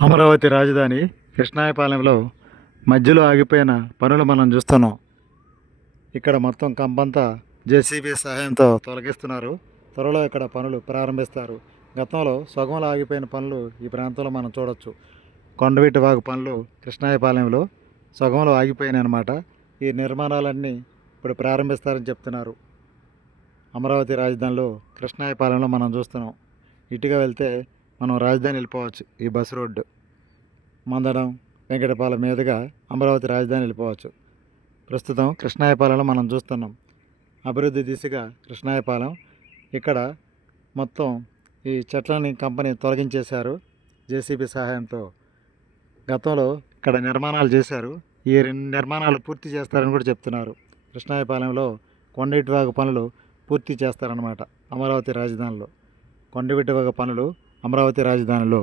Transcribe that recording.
అమరావతి రాజధాని కృష్ణాయపాలెంలో మధ్యలో ఆగిపోయిన పనులు మనం చూస్తున్నాం. ఇక్కడ మొత్తం కంపంతా జేసీబీ సహాయంతో తొలగిస్తున్నారు. త్వరలో ఇక్కడ పనులు ప్రారంభిస్తారు. గతంలో సగంలో ఆగిపోయిన పనులు ఈ ప్రాంతంలో మనం చూడొచ్చు. కొండవీటి వాగు పనులు కృష్ణాయపాలెంలో సగంలో ఆగిపోయినాయి అన్నమాట. ఈ నిర్మాణాలన్నీ ఇప్పుడు ప్రారంభిస్తారని చెప్తున్నారు. అమరావతి రాజధానిలో కృష్ణాయపాలెంలో మనం చూస్తున్నాం. ఇటుగా వెళ్తే మనం రాజధాని వెళ్ళిపోవచ్చు ఈ బస్ రోడ్డు. మందడం వెంకటపాలెం మీదుగా అమరావతి రాజధాని వెళ్ళిపోవచ్చు. ప్రస్తుతం కృష్ణాయపాలెంలో మనం చూస్తున్నాం. అభివృద్ధి దిశగా కృష్ణాయపాలెం ఇక్కడ మొత్తం ఈ చెట్లని కంపెనీ తొలగించేశారు జేసీబీ సహాయంతో. గతంలో ఇక్కడ నిర్మాణాలు చేశారు. ఈ రెండు నిర్మాణాలు పూర్తి చేస్తారని కూడా చెప్తున్నారు. కృష్ణాయపాలెంలో కొండవిటివాగు పనులు పూర్తి చేస్తారన్నమాట అమరావతి రాజధానిలో. కొండవిటివాగు పనులు అమరావతి రాజధానిలో